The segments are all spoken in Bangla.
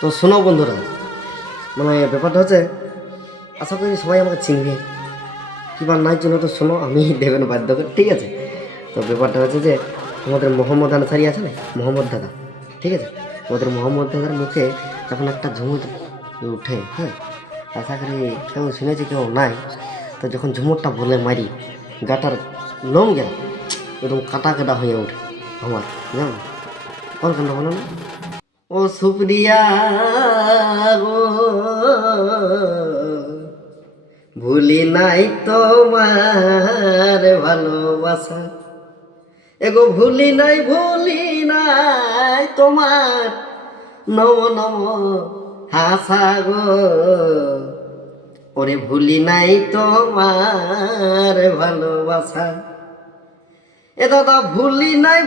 তো শোনো বন্ধুরা, মানে ব্যাপারটা হচ্ছে, আশা করি সবাই আমাকে চিনবে কিংবা নাই জন্য, তো শোনো আমি দেবেন বাধ্য করে, ঠিক আছে? তো ব্যাপারটা হচ্ছে যে আমাদের মোহাম্মদ আনসারি আছে না, মোহাম্মদ দাদা, ঠিক আছে? আমাদের মোহাম্মদ দাদার মুখে যখন একটা ঝুমুর উঠে, হ্যাঁ, আশা করি কেউ শুনেছে কেউ নাই। তো যখন ঝুমুরটা বলে মারি, গাটার লোম গেল একদম কাটা কাটা হয়ে ওঠে আমার, জানো? কোন কান্না বলো না? ও সুপ্রিয়া গো, ভুলি নাই তোমার ভালোবাসা, এগো ভুলি নাই তোমার নম নম হাসা গো, ওরে ভুলি নাই তোমার ভালোবাসা। এ দাদা ভুলি নাই,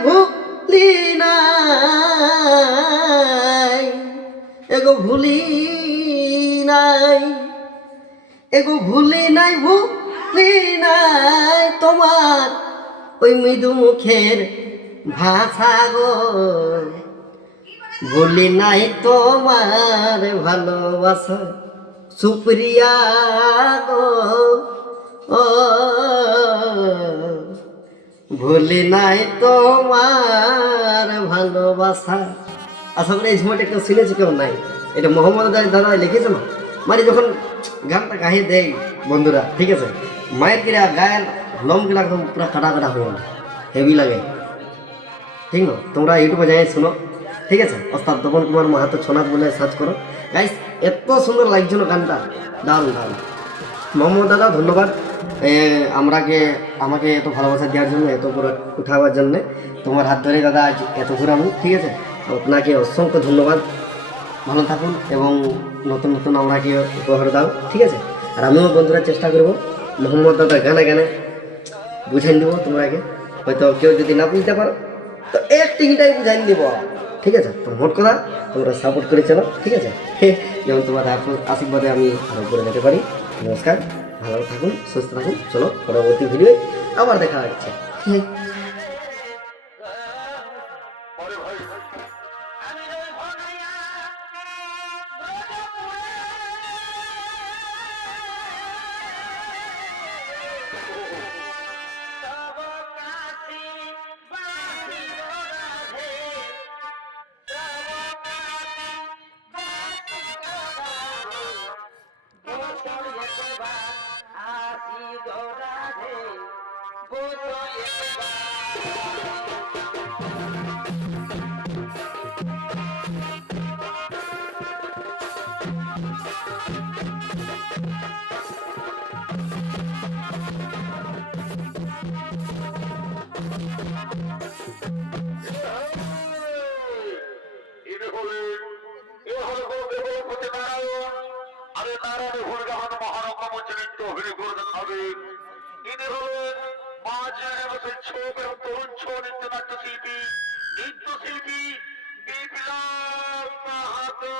এগো ভুলি নাই, এগো ভুলি নাই তোমার ওই মৃদু মুখের ভাষা গো, ভুলি নাই তোমার ভালোবাসা। সুপ্রিয়া গো, ও ভুলি নাই তোমার ভালোবাসা। আশা করি এই সময়টা কেউ শুনেছে কেউ নাই। এটা মোহাম্মদ দাদা লিখেছে না, মানে যখন গানটা গাইয়ে দেয় বন্ধুরা, ঠিক আছে, মায়ের কিরা গায়ের লম কিরা একদম পুরো কাটা কাটা হয়ে গেল, হেভি লাগে, ঠিক না? তোমরা ইউটিউবে যাই শোনো, ঠিক আছে? ওস্তাদ তপন কুমার মাহাতো ছোনাথ বলে সার্চ করো গাইস, এত সুন্দর লাগছিল গানটা, দারুণ দারুণ। মোহাম্মদ দাদা ধন্যবাদ আমাকে এত ভালোবাসা দেওয়ার জন্য, এত করে উঠাবার জন্য। তোমার হাত ধরে দাদা আজ এত ঘুরে আমি, ঠিক আছে? আপনাকে অসংখ্য ধন্যবাদ। ভালো থাকুন এবং নতুন নতুন আমাকে উপহার দাও, ঠিক আছে? আর আমিও বন্ধুরা চেষ্টা করবো মোহাম্মদ দাদা গানে গানে বুঝাই দিব তোমরাকে। হয়তো কেউ যদি না বুঝতে পারো তো একটিংটাই বুঝাই দিব, ঠিক আছে? তো মোট কথা তোমরা সাপোর্ট করে চলো, ঠিক আছে? যেমন তোমাদের আশীর্বাদে আমি আরো করে যেতে পারি। নমস্কার, ভালো থাকুন, সুস্থ থাকুন। চলো পরবর্তী ভিডিও আবার দেখা হচ্ছে। ইনি হলেন মাঝে ছোট এবং তরুণ ছ নৃত্যনাট্য শিল্পী, নৃত্যশিল্পী বিপ্লব মাহাতো।